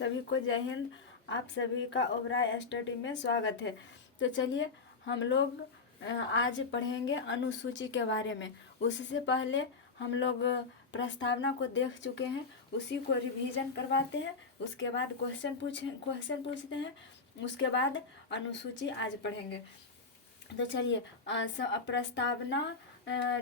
सभी को जय हिंद। आप सभी का ओबराय स्टडी में स्वागत है। तो चलिए हम लोग आज पढ़ेंगे अनुसूची के बारे में। उससे पहले हम लोग प्रस्तावना को देख चुके हैं, उसी को रिवीजन करवाते हैं। उसके बाद क्वेश्चन पूछते हैं। उसके बाद अनुसूची आज पढ़ेंगे। तो चलिए प्रस्तावना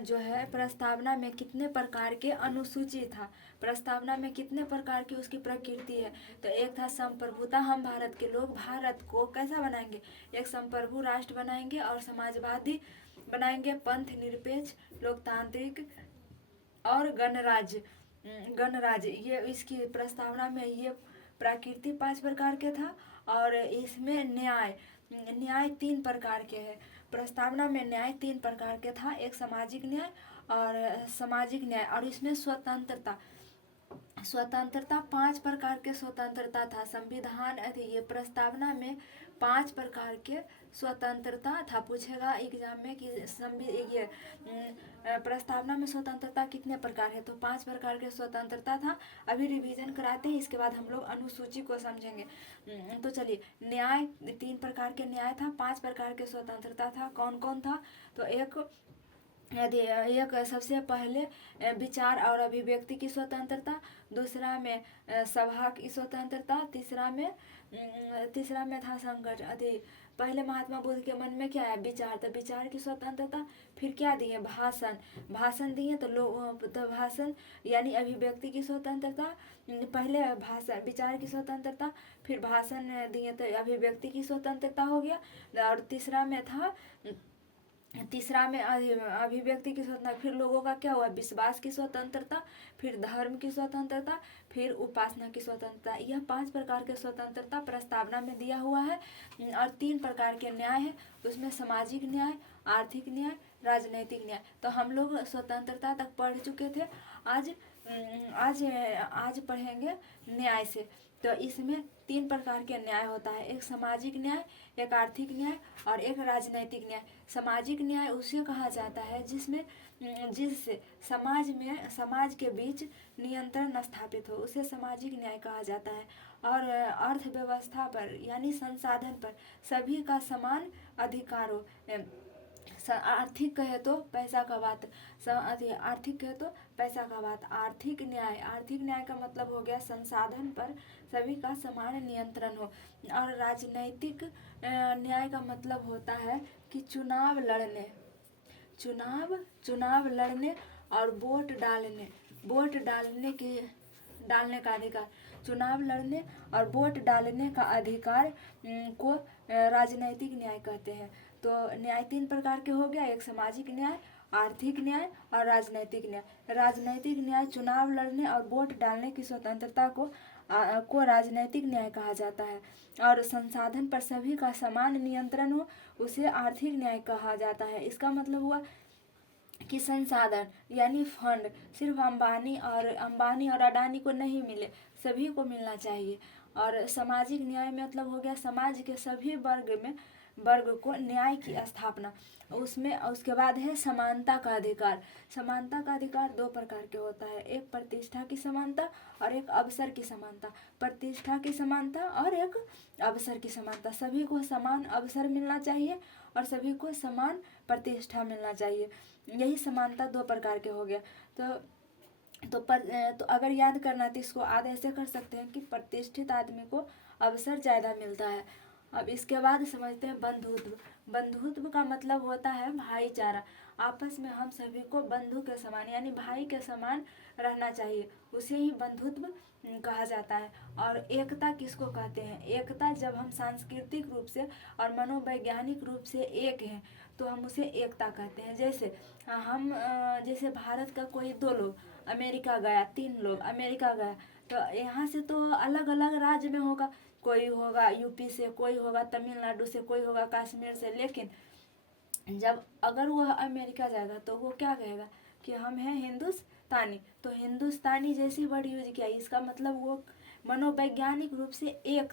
जो है, प्रस्तावना में कितने प्रकार के अनुसूची था, प्रस्तावना में कितने प्रकार की उसकी प्रकृति है। तो एक था संप्रभुता, हम भारत के लोग भारत को कैसा बनाएंगे, एक संप्रभु राष्ट्र बनाएंगे और समाजवादी बनाएंगे, पंथ निरपेक्ष, लोकतांत्रिक और गणराज्य। ये इसकी प्रस्तावना में ये प्रकृति 5 प्रकार के था। और इसमें न्याय 3 प्रकार के है। प्रस्तावना में न्याय 3 प्रकार के था, एक सामाजिक न्याय और इसमें स्वतंत्रता 5 प्रकार के स्वतंत्रता था। संविधान ये प्रस्तावना में 5 प्रकार के स्वतंत्रता था। पूछेगा एग्जाम में कि ये प्रस्तावना में स्वतंत्रता कितने प्रकार है, तो 5 प्रकार के स्वतंत्रता था। अभी रिवीजन कराते हैं, इसके बाद हम लोग अनुसूची को समझेंगे। तो चलिए, न्याय 3 प्रकार के न्याय था, 5 प्रकार के स्वतंत्रता था। कौन कौन था, तो एक सबसे पहले विचार और अभिव्यक्ति की स्वतंत्रता, दूसरा में सभा की स्वतंत्रता, तीसरा में था संघर्ष। पहले महात्मा बुद्ध के मन में क्या है, विचार, तो विचार की स्वतंत्रता। फिर क्या दिए, भाषण दिए, तो भाषण यानी अभिव्यक्ति की स्वतंत्रता। पहले भाषण विचार की स्वतंत्रता, फिर भाषण दिए तो अभिव्यक्ति की स्वतंत्रता हो गया। और तीसरा में अभिव्यक्ति की स्वतंत्रता। फिर लोगों का क्या हुआ, विश्वास की स्वतंत्रता, फिर धर्म की स्वतंत्रता, फिर उपासना की स्वतंत्रता। यह 5 प्रकार के स्वतंत्रता प्रस्तावना में दिया हुआ है। और 3 प्रकार के न्याय है, उसमें सामाजिक न्याय, आर्थिक न्याय, राजनैतिक न्याय। तो हम लोग स्वतंत्रता तक पढ़ चुके थे। आज पढ़ेंगे न्याय से। तो इसमें 3 प्रकार के न्याय होता है, एक सामाजिक न्याय, एक आर्थिक न्याय और एक राजनैतिक न्याय। सामाजिक न्याय उसे कहा जाता है जिससे समाज के बीच नियंत्रण स्थापित हो, उसे सामाजिक न्याय कहा जाता है। और अर्थव्यवस्था पर यानी संसाधन पर सभी का समान अधिकार हो। आर्थिक कहे तो पैसा का बात, आर्थिक कहे तो पैसा का बात। आर्थिक न्याय का मतलब हो गया संसाधन पर सभी का समान नियंत्रण हो। और राजनैतिक न्याय का मतलब होता है कि चुनाव लड़ने और वोट डालने का अधिकार, चुनाव लड़ने और वोट डालने का अधिकार को राजनैतिक न्याय कहते हैं। तो न्याय 3 प्रकार के हो गया, एक सामाजिक न्याय, आर्थिक न्याय और राजनैतिक न्याय। राजनैतिक न्याय चुनाव लड़ने और वोट डालने की स्वतंत्रता को राजनैतिक न्याय कहा जाता है। और संसाधन पर सभी का समान नियंत्रण हो, उसे आर्थिक न्याय कहा जाता है। इसका मतलब हुआ कि संसाधन यानी फंड सिर्फ अंबानी और अडानी को नहीं मिले, सभी को मिलना चाहिए। और सामाजिक न्याय में मतलब हो गया समाज के सभी वर्ग को न्याय की स्थापना। उसके बाद है समानता का अधिकार। समानता का अधिकार 2 प्रकार के होता है, एक प्रतिष्ठा की समानता और एक अवसर की समानता। प्रतिष्ठा की समानता और एक अवसर की समानता। सभी को समान अवसर मिलना चाहिए और सभी को समान प्रतिष्ठा मिलना चाहिए। यही समानता 2 प्रकार के हो गया। तो अगर याद करना है तो इसको आधे ऐसे कर सकते हैं कि प्रतिष्ठित आदमी को अवसर ज़्यादा मिलता है। अब इसके बाद समझते हैं बंधुत्व का मतलब होता है भाईचारा। आपस में हम सभी को बंधु के समान यानी भाई के समान रहना चाहिए, उसे ही बंधुत्व कहा जाता है। और एकता किसको कहते हैं, एकता जब हम सांस्कृतिक रूप से और मनोवैज्ञानिक रूप से एक हैं तो हम उसे एकता कहते हैं। जैसे भारत का कोई 2 लोग अमेरिका गया, 3 लोग अमेरिका गया, तो यहाँ से तो अलग अलग राज्य में होगा, कोई होगा यूपी से, कोई होगा तमिलनाडु से, कोई होगा कश्मीर से। लेकिन जब अगर वह अमेरिका जाएगा तो वो क्या कहेगा कि हम हैं हिंदुस्तानी, तो हिंदुस्तानी जैसी वर्ड यूज किया। इसका मतलब वो मनोवैज्ञानिक रूप से एक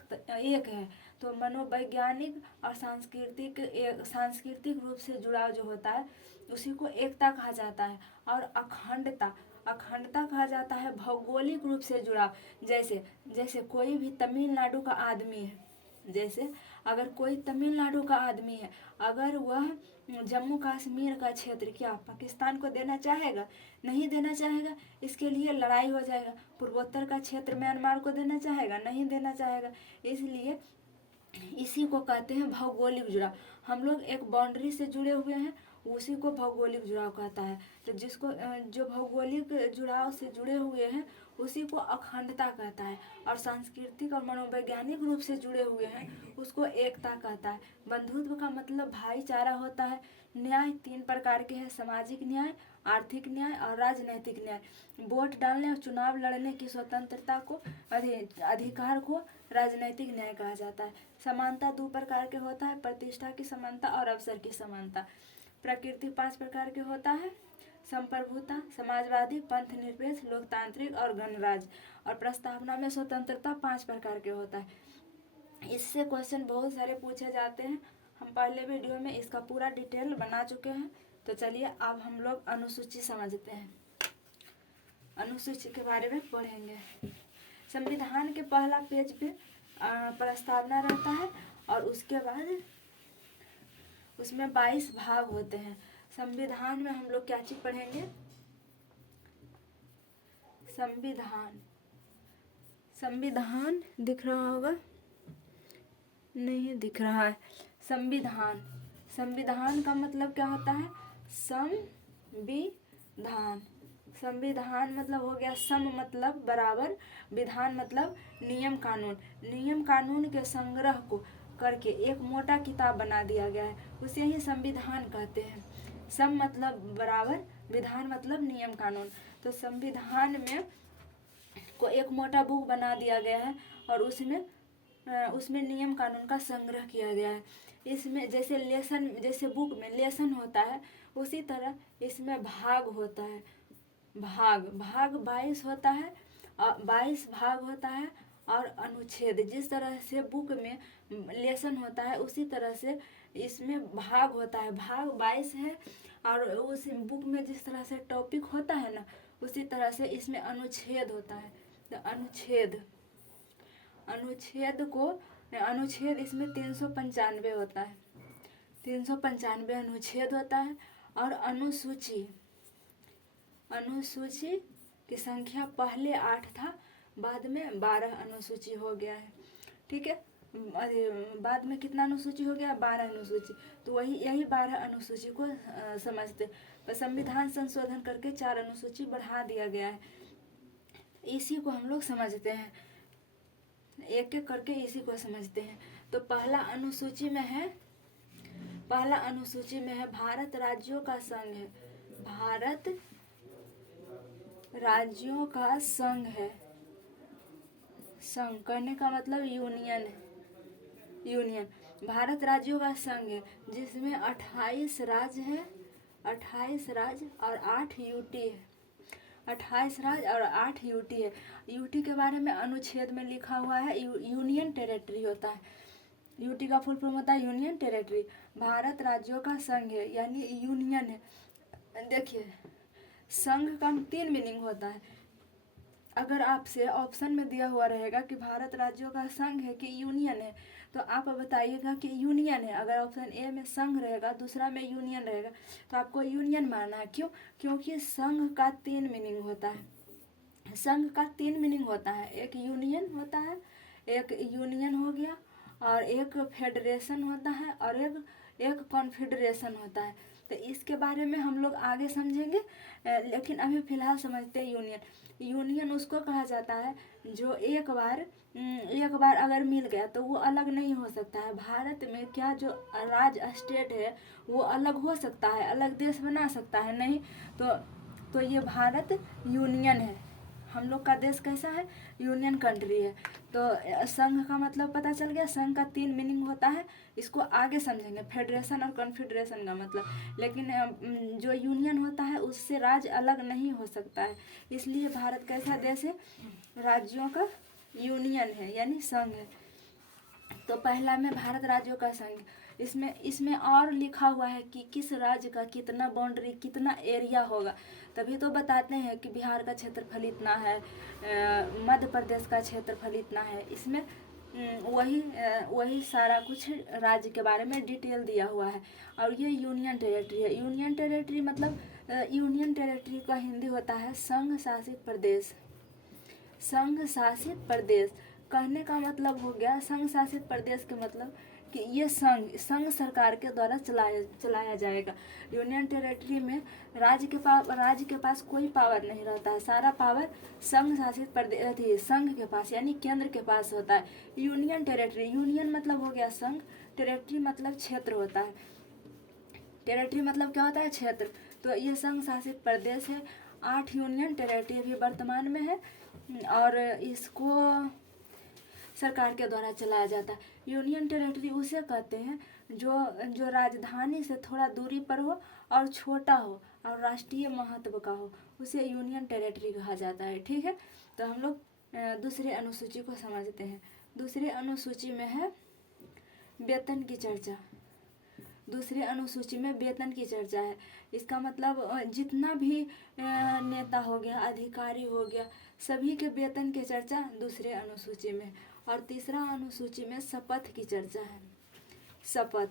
है। तो मनोवैज्ञानिक और सांस्कृतिक रूप से जुड़ाव जो होता है उसी को एकता कहा जाता है। और अखंडता कहा जाता है भौगोलिक रूप से जुड़ा। जैसे जैसे कोई भी तमिलनाडु का आदमी है, जैसे अगर कोई तमिलनाडु का आदमी है, अगर वह जम्मू कश्मीर का क्षेत्र क्या पाकिस्तान को देना चाहेगा? नहीं देना चाहेगा, इसके लिए लड़ाई हो जाएगा। पूर्वोत्तर का क्षेत्र म्यांमार को देना चाहेगा? नहीं देना चाहेगा। इसलिए इसी को कहते हैं भौगोलिक जुड़ाव। हम लोग एक बाउंड्री से जुड़े हुए हैं, उसी को भौगोलिक जुड़ाव कहता है। तो जिसको जो भौगोलिक जुड़ाव से जुड़े हुए हैं उसी को अखंडता कहता है। और सांस्कृतिक और मनोवैज्ञानिक रूप से जुड़े हुए हैं उसको एकता कहता है। बंधुत्व का मतलब भाईचारा होता है। न्याय 3 प्रकार के हैं, सामाजिक न्याय, आर्थिक न्याय और राजनैतिक न्याय। वोट डालने और चुनाव लड़ने की स्वतंत्रता को अधिकार को राजनैतिक न्याय कहा जाता है। समानता 2 प्रकार के होता है, प्रतिष्ठा की समानता और अवसर की समानता। प्रकृति 5 प्रकार के होता है, संप्रभुता, समाजवादी, पंथ निरपेक्ष, लोकतांत्रिक और गणराज्य। और प्रस्तावना में स्वतंत्रता 5 प्रकार के होता है। इससे क्वेश्चन बहुत सारे पूछे जाते हैं। हम पहले वीडियो में इसका पूरा डिटेल बना चुके हैं। तो चलिए अब हम लोग अनुसूची समझते हैं। अनुसूची के बारे में पढ़ेंगे। संविधान के पहला पेज पे प्रस्तावना रहता है और उसके बाद उसमें 22 भाग होते हैं। संविधान में हम लोग क्या चीज पढ़ेंगे? संविधान। संविधान दिख रहा होगा? नहीं दिख रहा है। संविधान, संविधान का मतलब क्या होता है? संविधान। संविधान मतलब हो गया सम मतलब बराबर, विधान मतलब नियम कानून। नियम कानून के संग्रह को करके एक मोटा किताब बना दिया गया है, उसे ही संविधान कहते हैं। सम मतलब बराबर, विधान मतलब नियम कानून। तो संविधान में को एक मोटा बुक बना दिया गया है और उसमें नियम कानून का संग्रह किया गया है। इसमें जैसे लेसन, जैसे बुक में लेसन होता है उसी तरह इसमें भाग होता है। भाग 22 होता है, 22 भाग होता है। और अनुच्छेद, जिस तरह से बुक में लेसन होता है उसी तरह से इसमें भाग होता है। भाग 22 है और उस बुक में जिस तरह से टॉपिक होता है ना उसी तरह से इसमें अनुच्छेद होता है। तो अनुच्छेद इसमें 395 होता है। 395 अनुच्छेद होता है। और अनुसूची की संख्या पहले 8 था, बाद में 12 अनुसूची हो गया है। ठीक है, बाद में कितना अनुसूची हो गया? 12 अनुसूची। तो यही 12 अनुसूची को समझते। संविधान संशोधन करके 4 अनुसूची बढ़ा दिया गया है। इसी को हम लोग समझते हैं, एक एक करके इसी को समझते हैं। तो पहला अनुसूची में है भारत राज्यों का संघ है। भारत राज्यों का संघ है। संघ करने का मतलब यूनियन। भारत राज्यों का संघ है जिसमें 28 राज्य है, 28 राज्य और 8 यूटी है। 28 राज्य और 8 यूटी है। यूटी के बारे में अनुच्छेद में लिखा हुआ है, यूनियन टेरिटरी होता है। यूटी का फुल फॉर्म होता है यूनियन टेरिटरी। भारत राज्यों का संघ है यानी यूनियन है। देखिए, संघ का 3 मीनिंग होता है। अगर आपसे ऑप्शन में दिया हुआ रहेगा कि भारत राज्यों का संघ है कि यूनियन है, तो आप बताइएगा कि यूनियन है। अगर ऑप्शन ए में संघ रहेगा, दूसरा में यूनियन रहेगा, तो आपको यूनियन मानना है। क्यों? क्योंकि संघ का 3 मीनिंग होता है। संघ का 3 मीनिंग होता है, एक यूनियन होता है, एक यूनियन हो गया, और एक फेडरेशन होता है, और एक कॉन्फेडरेशन होता है। तो इसके बारे में हम लोग आगे समझेंगे, लेकिन अभी फिलहाल समझते हैं यूनियन। यूनियन उसको कहा जाता है जो एक बार अगर मिल गया तो वो अलग नहीं हो सकता है। भारत में क्या जो राज्य स्टेट है वो अलग हो सकता है, अलग देश बना सकता है? नहीं। तो ये भारत यूनियन है। हम लोग का देश कैसा है? यूनियन कंट्री है। तो संघ का मतलब पता चल गया। संघ का 3 मीनिंग होता है, इसको आगे समझेंगे, फेडरेशन और कॉन्फेडरेशन का मतलब। लेकिन जो यूनियन होता है उससे राज्य अलग नहीं हो सकता है, इसलिए भारत कैसा देश है? राज्यों का यूनियन है यानी संघ है। तो पहला में भारत राज्यों का संघ, इसमें इसमें और लिखा हुआ है कि किस राज्य का कितना बाउंड्री कितना एरिया होगा, तभी तो बताते हैं कि बिहार का क्षेत्रफल इतना है, मध्य प्रदेश का क्षेत्रफल इतना है। इसमें वही सारा कुछ राज्य के बारे में डिटेल दिया हुआ है। और ये यूनियन टेरेटरी है। यूनियन टेरेटरी मतलब यूनियन टेरेटरी का हिंदी होता है संघ शासित प्रदेश। संघ शासित प्रदेश कहने का मतलब हो गया, संघ शासित प्रदेश के मतलब कि ये संघ सरकार के द्वारा चलाया जाएगा। यूनियन टेरेटरी में राज्य के पास कोई पावर नहीं रहता है, सारा पावर संघ शासित प्रदेश संघ के पास यानी केंद्र के पास होता है। यूनियन टेरेटरी, यूनियन मतलब हो गया संघ, टेरेटरी मतलब क्षेत्र होता है। टेरेटरी मतलब क्या होता है? क्षेत्र। तो ये संघ शासित प्रदेश है। 8 यूनियन टेरेटरी अभी वर्तमान में है और इसको सरकार के द्वारा चलाया जाता है। यूनियन टेरेटरी उसे कहते हैं जो राजधानी से थोड़ा दूरी पर हो और छोटा हो और राष्ट्रीय महत्व का हो, उसे यूनियन टेरेटरी कहा जाता है। ठीक है, तो हम लोग दूसरे अनुसूची को समझते हैं। दूसरे अनुसूची में है वेतन की चर्चा। दूसरे अनुसूची में वेतन की चर्चा है। इसका मतलब जितना भी नेता हो गया, अधिकारी हो गया, सभी के वेतन की चर्चा दूसरे अनुसूची में। और तीसरा अनुसूची में शपथ की चर्चा है। शपथ,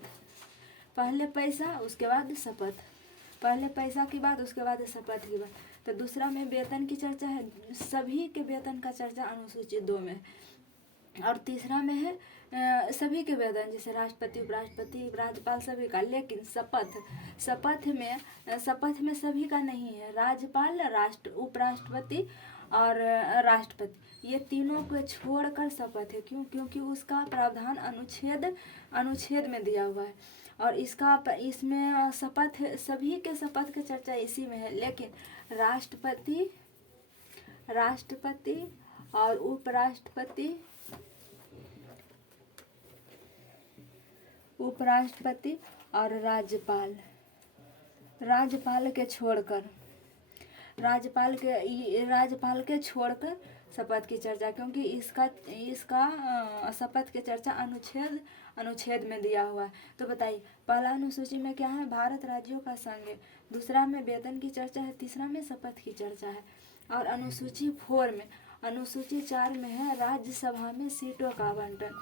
पहले पैसा उसके बाद शपथ, पहले पैसा की बात उसके बाद शपथ की बात। तो दूसरा में वेतन की चर्चा है, सभी के वेतन का चर्चा अनुसूची 2 में। और तीसरा में है सभी के वेतन, जैसे राष्ट्रपति, उपराष्ट्रपति, राज्यपाल सभी का। लेकिन शपथ में सभी का नहीं है। राज्यपाल, उपराष्ट्रपति और राष्ट्रपति, ये तीनों को छोड़कर शपथ है। क्यों? क्योंकि उसका प्रावधान अनुच्छेद में दिया हुआ है। और इसमें शपथ, सभी के शपथ की चर्चा इसी में है। लेकिन राष्ट्रपति और उपराष्ट्रपति और राज्यपाल के छोड़कर शपथ की चर्चा, क्योंकि इसका शपथ की चर्चा अनुच्छेद में दिया हुआ है। तो बताइए, पहला अनुसूची में क्या है? भारत राज्यों का संघ है। दूसरा में वेतन की चर्चा है। तीसरा में शपथ की चर्चा है। और अनुसूची 4 में, अनुसूची 4 में है राज्यसभा में सीटों का आवंटन।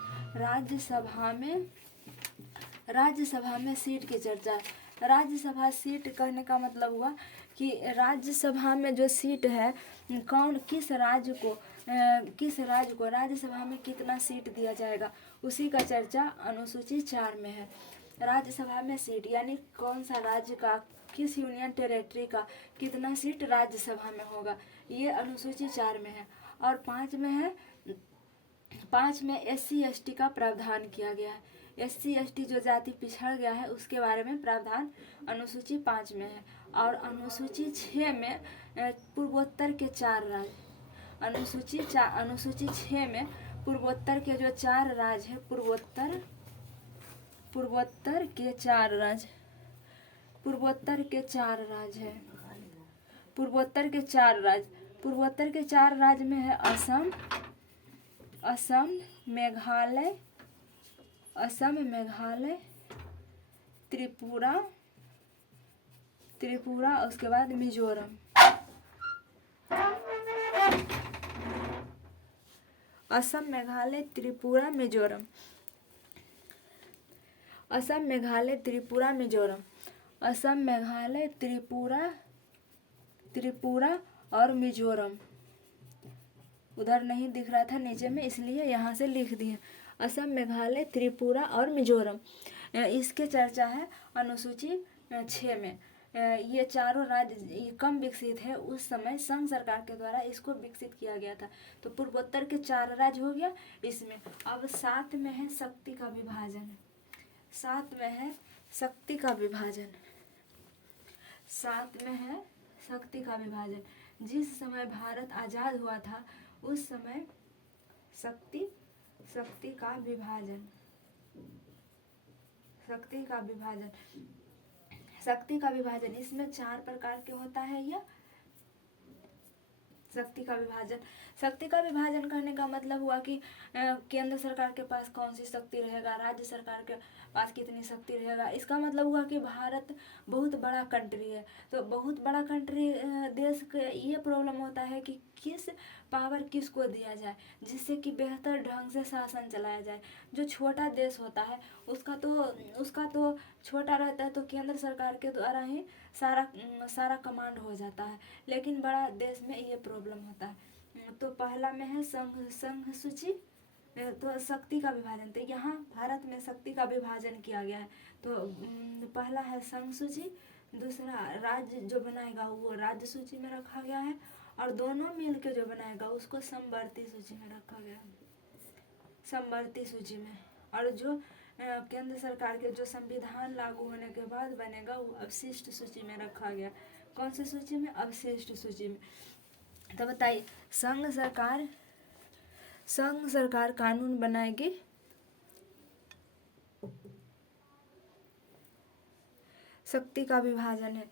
राज्यसभा में सीट की चर्चा है। राज्यसभा सीट कहने का मतलब हुआ कि राज्यसभा में जो सीट है, किस राज्य को राज्यसभा में कितना सीट दिया जाएगा, उसी का चर्चा अनुसूची 4 में है। राज्यसभा में सीट यानी कौन सा राज्य का, किस यूनियन टेरेटरी का कितना सीट राज्यसभा में होगा, ये अनुसूची 4 में है। और 5 में है, 5 में SC/ST का प्रावधान किया गया है। SC/ST जो जाति पिछड़ गया है उसके बारे में प्रावधान अनुसूची 5 में है। और अनुसूची 6 में पूर्वोत्तर के 4 राज्य, अनुसूची 6 में पूर्वोत्तर के जो 4 राज्य है, पूर्वोत्तर के 4 राज्य है। पूर्वोत्तर के 4 राज्य में है असम, मेघालय, त्रिपुरा, उसके बाद मिजोरम। असम, मेघालय, त्रिपुरा, मिजोरम। असम, मेघालय, त्रिपुरा, मिजोरम। असम, मेघालय, त्रिपुरा और मिजोरम। उधर नहीं दिख रहा था नीचे में, इसलिए यहाँ से लिख दिए। असम, मेघालय, त्रिपुरा और मिजोरम, इसके चर्चा है अनुसूची 6 में। ये चारों राज्य कम विकसित है, उस समय संघ सरकार के द्वारा इसको विकसित किया गया था। तो पूर्वोत्तर के 4 राज्य हो गया इसमें। अब 7 में है शक्ति का विभाजन। 7 में है शक्ति का विभाजन। 7 में है शक्ति का विभाजन। जिस समय भारत आज़ाद हुआ था उस समय शक्ति का विभाजन। शक्ति का विभाजन इसमें 4 प्रकार के होता है। यह शक्ति का विभाजन। शक्ति का विभाजन करने का मतलब हुआ कि केंद्र सरकार के पास कौन सी शक्ति रहेगा, राज्य सरकार के पास कितनी शक्ति रहेगा। इसका मतलब हुआ कि भारत बहुत बड़ा कंट्री है, तो बहुत बड़ा कंट्री देश के ये प्रॉब्लम होता है कि किस पावर किसको दिया जाए जिससे कि बेहतर ढंग से शासन चलाया जाए। जो छोटा देश होता है उसका तो छोटा रहता है, तो केंद्र सरकार के द्वारा ही सारा कमांड हो जाता है, लेकिन बड़ा देश में ये प्रॉब्लम होता है। तो पहला में है संघ सूची, तो शक्ति का विभाजन। तो यहाँ भारत में शक्ति का विभाजन किया गया है। तो पहला है संघ सूची, दूसरा राज्य जो बनाएगा वो राज्य सूची में रखा गया है, और दोनों मिल के जो बनाएगा उसको समवर्ती सूची में रखा गया है, समवर्ती सूची में। और जो केंद्र सरकार के जो संविधान लागू होने के बाद बनेगा वो अवशिष्ट सूची में रखा गया। कौन सी सूची में? अवशिष्ट सूची में। तो बताइए, संघ सरकार कानून बनाएगी, शक्ति का विभाजन है।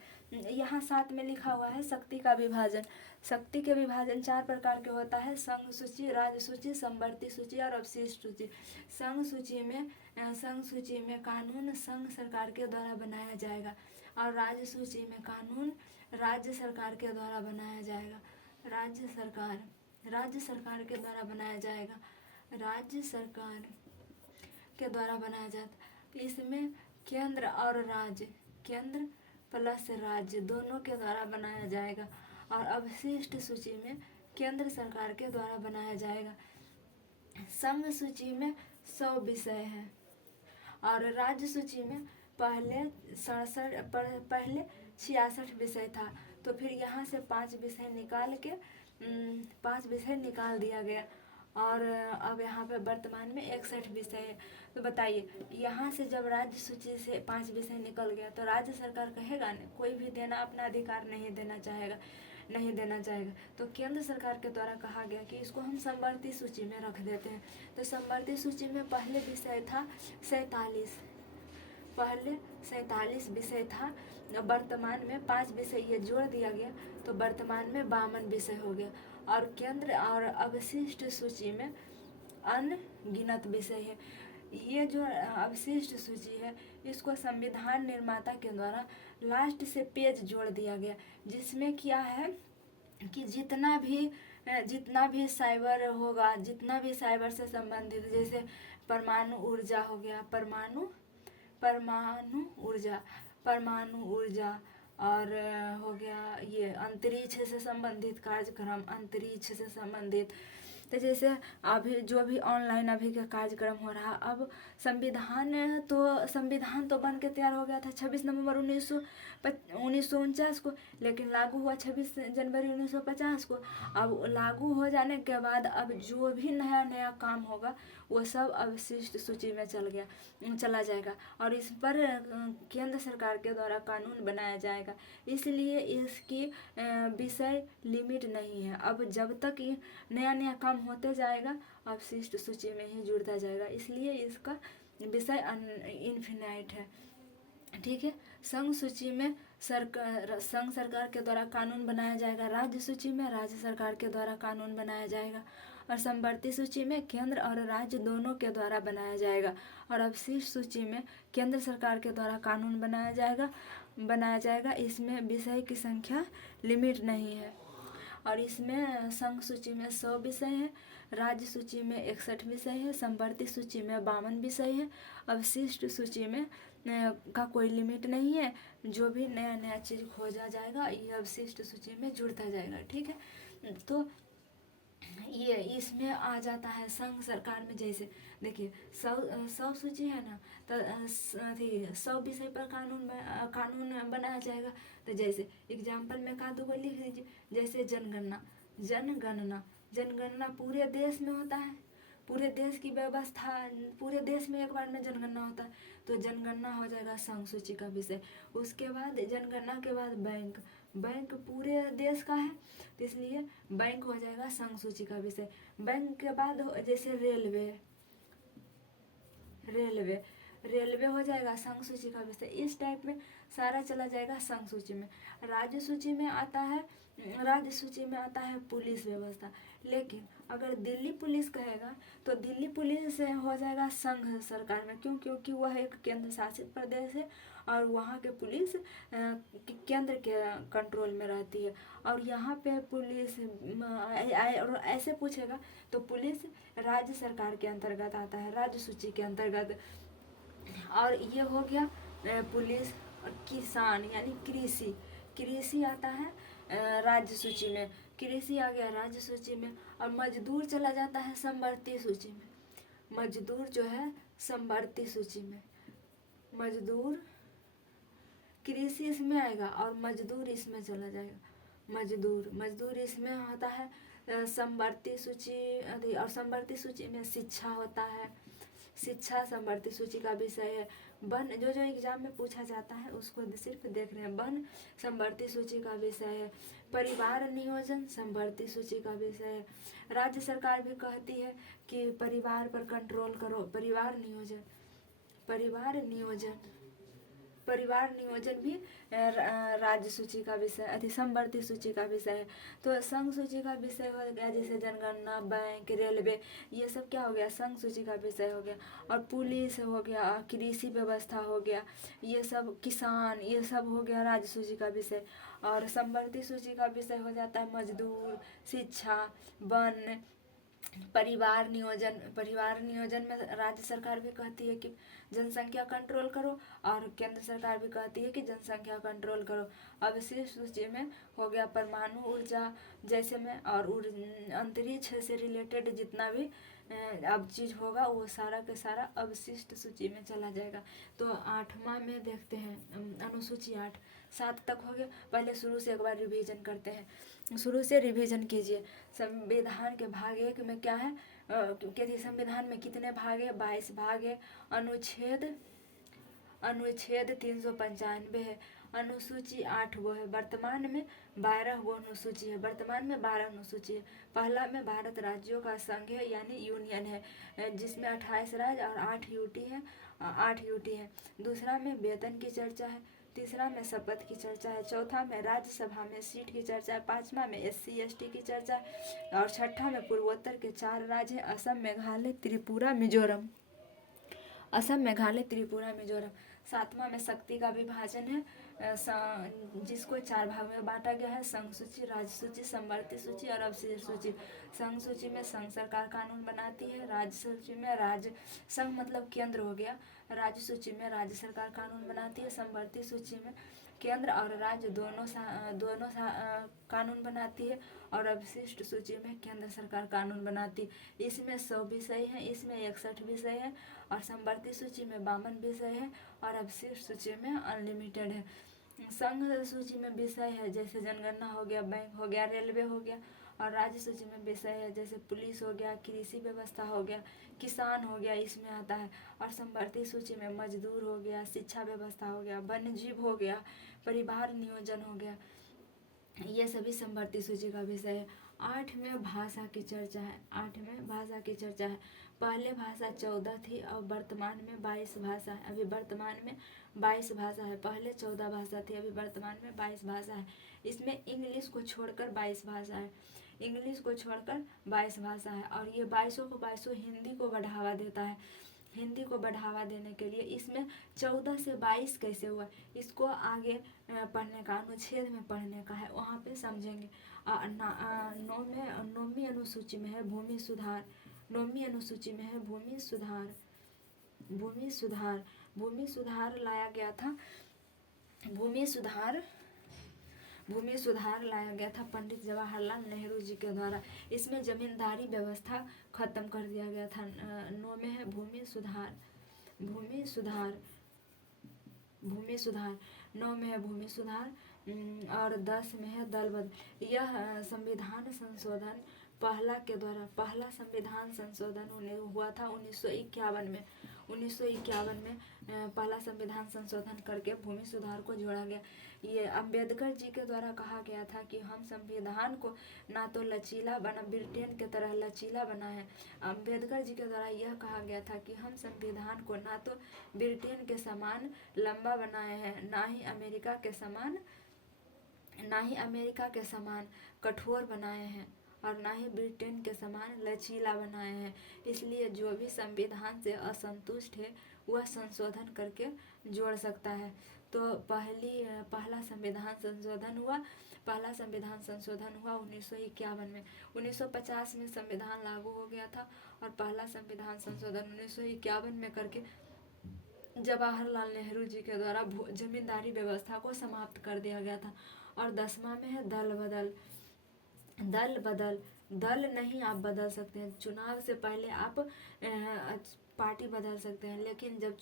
यहाँ साथ में लिखा हुआ है शक्ति का विभाजन। शक्ति के विभाजन 4 प्रकार के होता है, संघ सूची, राज्य सूची, समवर्ती सूची और अवशिष्ट सूची। संघ सूची में कानून संघ सरकार के द्वारा बनाया जाएगा, और राज्य सूची में कानून राज्य सरकार के द्वारा बनाया जाएगा। राज्य सरकार के द्वारा बनाया जाएगा, राज्य सरकार के द्वारा बनाया जाता। इसमें केंद्र और राज्य, केंद्र प्लस राज्य दोनों के द्वारा बनाया जाएगा। और अवशिष्ट सूची में केंद्र सरकार के द्वारा बनाया जाएगा। संघ सूची में 100 विषय हैं, और राज्य सूची में पहले 66 विषय था, तो फिर यहाँ से 5 विषय निकाल दिया गया, और अब यहाँ पे वर्तमान में 61 विषय है। तो बताइए, यहाँ से जब राज्य सूची से 5 विषय निकल गया तो राज्य सरकार कहेगा न, कोई भी देना अपना अधिकार नहीं देना चाहेगा। तो केंद्र सरकार के द्वारा कहा गया कि इसको हम समवर्ती सूची में रख देते हैं। तो समवर्ती सूची में पहले विषय था 47 विषय था, वर्तमान में 5 विषय ये जोड़ दिया गया, तो वर्तमान में 52 विषय हो गया। और केंद्र और अवशिष्ट सूची में अनगिनत विषय है। ये जो अवशिष्ट सूची है इसको संविधान निर्माता के द्वारा लास्ट से पेज जोड़ दिया गया, जिसमें क्या है कि जितना भी साइबर होगा, जितना भी साइबर से संबंधित, जैसे परमाणु ऊर्जा हो गया, परमाणु ऊर्जा, और हो गया ये अंतरिक्ष से संबंधित कार्यक्रम, अंतरिक्ष से संबंधित। तो जैसे अभी जो भी ऑनलाइन अभी का कार्यक्रम हो रहा, अब संविधान तो बन के तैयार हो गया था 26 नवंबर 1949 को, लेकिन लागू हुआ 26 जनवरी 1950 को। अब लागू हो जाने के बाद अब जो भी नया काम होगा वो सब अवशिष्ट सूची में चला जाएगा, और इस पर केंद्र सरकार के द्वारा कानून बनाया जाएगा। इसलिए इसकी विषय लिमिट नहीं है। अब जब तक ये नया काम होते जाएगा अवशिष्ट सूची में ही जुड़ता जाएगा, इसलिए इसका विषय इनफिनाइट है। ठीक है। संघ सूची में संघ सरकार के द्वारा कानून बनाया जाएगा, राज्य सूची में राज्य सरकार के द्वारा कानून बनाया जाएगा, और समवर्ती सूची में केंद्र और राज्य दोनों के द्वारा बनाया जाएगा, और अवशिष्ट सूची में केंद्र सरकार के द्वारा कानून बनाया जाएगा। इसमें विषय की संख्या लिमिट नहीं है, और इसमें संघ सूची में 100 विषय है, राज्य सूची में 61 विषय है, समवर्ती सूची में 52 विषय है, अवशिष्ट सूची में का कोई लिमिट नहीं है। जो भी नया चीज़ खोजा जाएगा ये अवशिष्ट सूची में जुड़ता जाएगा। ठीक है। तो ये इसमें आ जाता है संघ सरकार में। जैसे देखिए 100 सूची है ना, तो 100 विषय पर कानून बनाया जाएगा। तो जैसे एग्जाम्पल में का दो लिख दीजिए, जैसे जनगणना पूरे देश में होता है, पूरे देश की व्यवस्था, पूरे देश में एक बार में जनगणना होता है, तो जनगणना हो जाएगा संघ सूची का विषय। उसके बाद जनगणना के बाद बैंक पूरे देश का है, तो इसलिए बैंक हो जाएगा संघ सूची का विषय। बैंक के बाद जैसे रेलवे हो जाएगा संघ सूची का विषय। इस टाइप में सारा चला जाएगा संघ सूची में। राज्य सूची में आता है राज्य सूची में आता है पुलिस व्यवस्था। लेकिन अगर दिल्ली पुलिस कहेगा तो दिल्ली पुलिस हो जाएगा संघ सरकार में, क्यों? क्योंकि वह एक केंद्र शासित प्रदेश है और वहाँ के पुलिस केंद्र के कंट्रोल में रहती है। और यहाँ पे पुलिस और ऐसे पूछेगा तो पुलिस राज्य सरकार के अंतर्गत आता है, राज्य सूची के अंतर्गत। और ये हो गया पुलिस। और किसान यानी कृषि, कृषि आता है राज्य सूची में, कृषि आ गया राज्य सूची में। और मजदूर चला जाता है संवर्ती सूची में, मजदूर जो है संवर्ती सूची में। मजदूर, कृषि इसमें आएगा और मजदूर इसमें चला जाएगा। मजदूर इसमें आता है संवर्ती सूची। और संवर्ती सूची में शिक्षा होता है, शिक्षा संवर्ती सूची का विषय है। वन, जो एग्जाम में पूछा जाता है उसको सिर्फ देख रहे हैं। वन संवर्ती सूची का विषय है। परिवार नियोजन संवर्ती सूची का विषय है। राज्य सरकार भी कहती है कि परिवार पर कंट्रोल करो, परिवार नियोजन भी राज्य सूची का विषय, संवर्ती सूची का विषय है। तो संघ सूची का विषय हो गया जैसे जनगणना, बैंक, रेलवे, ये सब क्या हो गया? संघ सूची का विषय हो गया। और पुलिस हो गया, कृषि व्यवस्था हो गया, ये सब, किसान, ये सब हो गया राज्य सूची का विषय। और संवर्ती सूची का विषय हो जाता है मजदूर, शिक्षा, वन, परिवार नियोजन में राज्य सरकार भी कहती है कि जनसंख्या कंट्रोल करो और केंद्र सरकार भी कहती है कि जनसंख्या कंट्रोल करो। अवशिष्ट सूची में हो गया परमाणु ऊर्जा जैसे में, और अंतरिक्ष से रिलेटेड जितना भी अब चीज़ होगा वो सारा के सारा अवशिष्ट सूची में चला जाएगा। तो 8वां में देखते हैं अनुसूची 8, 7 तक हो गया। पहले शुरू से एक बार रिवीजन करते हैं, शुरू से रिवीजन कीजिए। संविधान के भाग 1 में क्या है? कहते संविधान में कितने भाग है? 22 भाग है। अनुच्छेद 395 है। अनुसूची 8 वो है। वर्तमान में 12 वो अनुसूची है, वर्तमान में 12 अनुसूची है। पहला में भारत राज्यों का संघ है यानी यूनियन है, जिसमें 28 राज्य और 8 यूटी है, 8 यूटी है। दूसरा में वेतन की चर्चा है। तीसरा में शपथ की चर्चा है। चौथा में राज्यसभा में सीट की चर्चा है। 5वां में SC ST की चर्चा है। और 6ठा में पूर्वोत्तर के 4 राज्य हैं, असम, मेघालय, त्रिपुरा, मिजोरम। असम, मेघालय, त्रिपुरा, मिजोरम। 7वां में शक्ति का विभाजन है, जिसको 4 भाग में बांटा गया है, संघ सूची, राज्य सूची, संवर्ती सूची और अवशिष्ट सूची। संघ सूची में संघ सरकार कानून बनाती है, राज्य सूची में राज्य, संघ मतलब केंद्र हो गया, राज्य सूची में राज्य सरकार कानून बनाती है, संवर्ती सूची में केंद्र और राज्य दोनों कानून बनाती है, और अवशिष्ट सूची में केंद्र सरकार कानून बनाती है। इसमें 100 विषय हैं, इसमें 61 विषय है, और संवर्ती सूची में 52 विषय है, और अवशिष्ट सूची में अनलिमिटेड है। संघ सूची में विषय है जैसे जनगणना हो गया, बैंक हो गया, रेलवे हो गया। और राज्य सूची में विषय है जैसे पुलिस हो गया, कृषि व्यवस्था हो गया, किसान हो गया, इसमें आता है। और संवर्ती सूची में मजदूर हो गया, शिक्षा व्यवस्था हो गया, वन्य जीव हो गया, परिवार नियोजन हो गया, ये सभी संवर्ती सूची का विषय है। 8 में भाषा की चर्चा है, 8 में भाषा की चर्चा है। पहले भाषा 14 थी, अब वर्तमान में 22 भाषा है। अभी वर्तमान में 22 भाषा है, पहले 14 भाषा थी, अभी वर्तमान में 22 भाषा है। इसमें इंग्लिश को छोड़कर 22 भाषा है, इंग्लिश को छोड़कर 22 भाषा है। और ये 22 हिंदी को बढ़ावा देता है। हिंदी को बढ़ावा देने के लिए इसमें 14 से 22 कैसे हुआ, इसको आगे पढ़ने का, अनुच्छेद में पढ़ने का है, वहाँ पे समझेंगे। 9वीं अनुसूची में है भूमि सुधार, 9वीं अनुसूची में है भूमि सुधार, भूमि सुधार लाया गया था, भूमि सुधार लाया गया था पंडित जवाहरलाल नेहरू जी के द्वारा। इसमें जमींदारी व्यवस्था खत्म कर दिया गया था। 9 में है भूमि सुधार, 9 में है भूमि सुधार। और 10 में है दल बदल। यह संविधान संशोधन पहला संविधान संशोधन हुआ था 1951 में। 1951 में पहला संविधान संशोधन करके भूमि सुधार को जोड़ा गया। ये अम्बेडकर जी के द्वारा कहा गया था कि हम संविधान को ना तो लचीला बना, ब्रिटेन के तरह लचीला बना है। अम्बेडकर जी के द्वारा यह कहा गया था कि हम संविधान को ना तो ब्रिटेन के समान लंबा बनाए हैं, ना ही अमेरिका के समान ना ही अमेरिका के समान कठोर बनाए हैं और ना ही ब्रिटेन के समान लचीला बनाए हैं। इसलिए जो भी संविधान से असंतुष्ट है वह संशोधन करके जोड़ सकता है। तो पहला संविधान संशोधन हुआ 1951 में। 1950 में संविधान लागू हो गया था और पहला संविधान संशोधन 1951 में करके जवाहरलाल नेहरू जी के द्वारा जमींदारी व्यवस्था को समाप्त कर दिया गया था। और 10वां में है दल नहीं आप बदल सकते हैं। चुनाव से पहले आप पार्टी बदल सकते हैं, लेकिन जब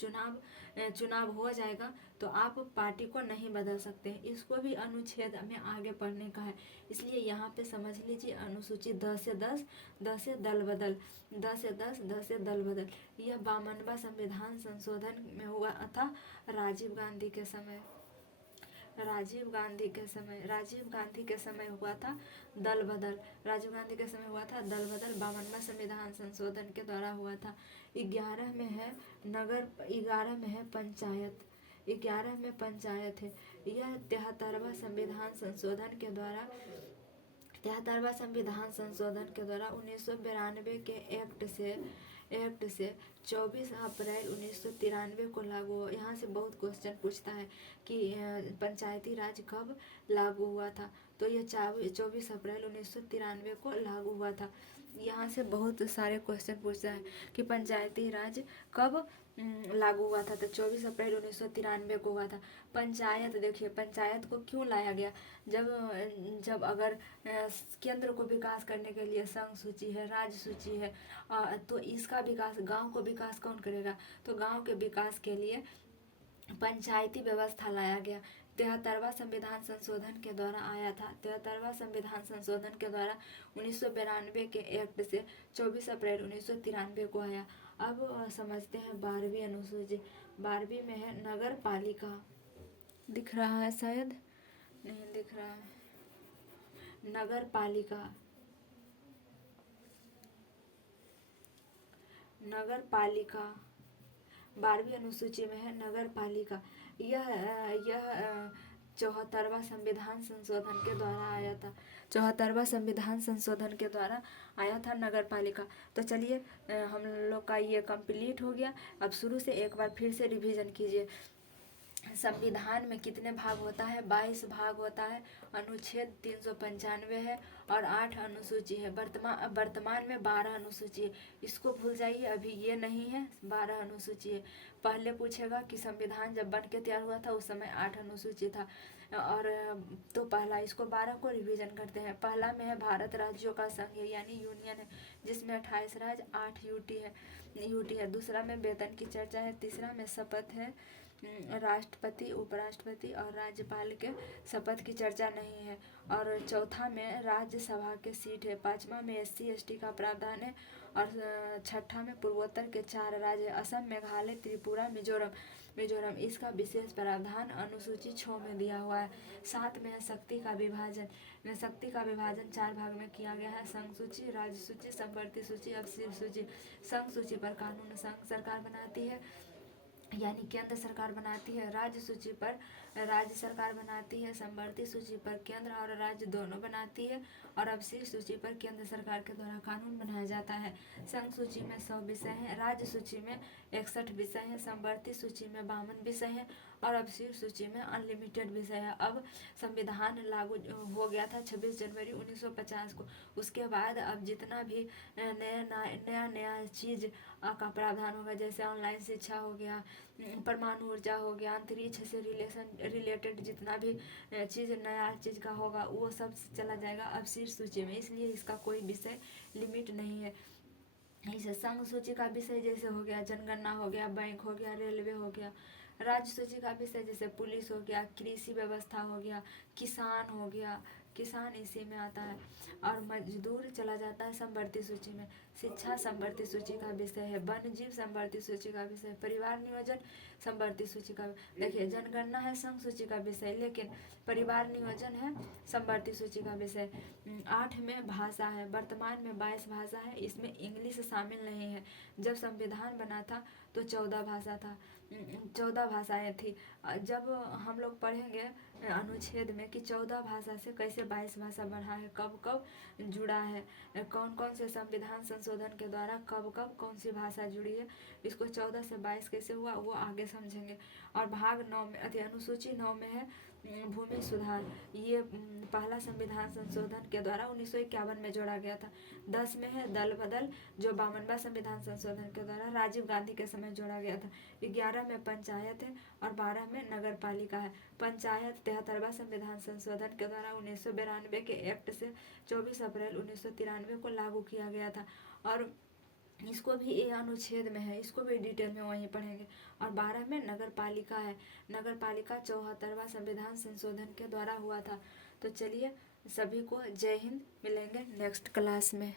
चुनाव हो जाएगा तो आप पार्टी को नहीं बदल सकते हैं। इसको भी अनुच्छेद में आगे पढ़ने का है, इसलिए यहाँ पे समझ लीजिए अनुसूची 10 से 10, 10 से दल बदल, 10 से 10, 10 से दल बदल। यह 52वां संविधान संशोधन में हुआ था राजीव गांधी के समय हुआ था दल बदल। 52वां संविधान संशोधन के द्वारा हुआ था। 11 में है पंचायत। 11 में पंचायत है। यह 73वां संविधान संशोधन के द्वारा 1992 के एक्ट से 24 अप्रैल 1993 को लागू हुआ। यहाँ से बहुत क्वेश्चन पूछता है कि पंचायती राज कब लागू हुआ था, तो ये 24 अप्रैल 1993 को लागू हुआ था। यहाँ से बहुत सारे क्वेश्चन पूछता है कि पंचायती राज कब लागू हुआ था, तो 24 अप्रैल 1993 को हुआ था। पंचायत देखिए, पंचायत को क्यों लाया गया, जब अगर केंद्र को विकास करने के लिए संघ सूची है, राज्य सूची है, तो इसका विकास, गांव को विकास कौन करेगा, तो गांव के विकास के लिए पंचायती व्यवस्था लाया गया। 73वां संविधान संशोधन के द्वारा आया था। 73वां संविधान संशोधन के द्वारा 1992 के एक्ट से 24 अप्रैल 1993 को आया। अब समझते हैं 12वीं अनुसूची। 12वीं में है नगर पालिका। दिख रहा है, शायद नहीं दिख रहा है। नगर पालिका 12वीं अनुसूची में है नगर पालिका। यह 74वां संविधान संशोधन के द्वारा आया था। 74वां संविधान संशोधन के द्वारा आया था नगर पालिका। तो चलिए हम लोग का ये कंप्लीट हो गया। अब शुरू से एक बार फिर से रिवीजन कीजिए। संविधान में कितने भाग होता है, 22 भाग होता है। अनुच्छेद 395 है और 8 अनुसूची है। वर्तमान में 12 अनुसूची है, इसको भूल जाइए, अभी ये नहीं है, 12 अनुसूची है। पहले पूछेगा कि संविधान जब बन के तैयार हुआ था उस समय 8 अनुसूची था। और तो पहला, इसको 12 को रिवीजन करते हैं। पहला में है भारत राज्यों का संघ है, यानी यूनियन है, जिसमें 28 राज्य 8 यूटी है। दूसरा में वेतन की चर्चा है। तीसरा में शपथ है, राष्ट्रपति, उपराष्ट्रपति और राज्यपाल के शपथ की चर्चा नहीं है। और चौथा में राज्यसभा के सीट है। 5वां में SC ST का प्रावधान है। और 6ठा में पूर्वोत्तर के 4 राज्य, असम, मेघालय, त्रिपुरा, मिजोरम। इसका विशेष प्रावधान अनुसूची 6 में दिया हुआ है। 7 में है शक्ति का विभाजन। 4 भाग में किया गया है। संघ सूची, राज्य सूची, संवर्ती सूची, अवशिष्ट सूची। संघ सूची पर कानून संघ सरकार बनाती है, यानी केंद्र सरकार बनाती है। राज्य सूची पर राज्य सरकार बनाती है। संवर्ती सूची पर केंद्र और राज्य दोनों बनाती है। और अवशिष्ट सूची पर केंद्र सरकार के द्वारा कानून बनाया जाता है। संघ सूची में 100 विषय हैं, राज्य सूची में 61 विषय हैं, संवर्ती सूची में 52 विषय हैं और अवशिष्ट सूची में अनलिमिटेड विषय है। अब संविधान लागू हो गया था 26 जनवरी 1950 को। उसके बाद अब जितना भी नया चीज़ का प्रावधान होगा, जैसे ऑनलाइन शिक्षा हो गया, परमाणु ऊर्जा हो गया, अंतरिक्ष से रिलेटेड जितना भी नया चीज़ का होगा वो सब चला जाएगा अवशिष्ट सूची में। इसलिए इसका कोई विषय लिमिट नहीं है। इसे संघ सूची का विषय जैसे हो गया जनगणना हो गया, बैंक हो गया, रेलवे हो गया। राज्य सूची का विषय जैसे पुलिस हो गया, कृषि व्यवस्था हो गया, किसान हो गया, किसान इसी में आता है। और मजदूर चला जाता है संवर्ती सूची में। शिक्षा संवर्ती सूची का विषय है, वन जीव संवर्ती सूची का विषय, परिवार नियोजन संवर्ती सूची का, देखिए जनगणना है संघ सूची का विषय, लेकिन परिवार नियोजन है संवर्ती सूची का विषय। 8 में भाषा है, वर्तमान में 22 भाषा है, इसमें इंग्लिश शामिल नहीं है। जब संविधान बना था तो 14 भाषा था, 14 भाषाएं थी। जब हम लोग पढ़ेंगे अनुच्छेद में कि 14 भाषा से कैसे 22 भाषा बढ़ा है, कब कब जुड़ा है, कौन कौन से संविधान संशोधन के द्वारा कब कब कौन सी भाषा जुड़ी है, इसको 14 से 22 कैसे हुआ वो आगे समझेंगे। और भाग 9 में अनुसूची 9 में है भूमि सुधार, ये पहला संविधान संशोधन के द्वारा 1951 में जोड़ा गया था। 10 में है दल बदल, जो 52वां संविधान संशोधन के द्वारा राजीव गांधी के समय जोड़ा गया था। 11 में पंचायत है और 12 में नगर पालिका है। पंचायत 73वां संविधान संशोधन के द्वारा 1992 के एक्ट से 24 अप्रैल 1993 को लागू किया गया था, और इसको भी ये अनुच्छेद में है, इसको भी डिटेल में वहीं पढ़ेंगे। और 12 में नगर पालिका है, नगर पालिका 74वां संविधान संशोधन के द्वारा हुआ था। तो चलिए सभी को जय हिंद, मिलेंगे नेक्स्ट क्लास में।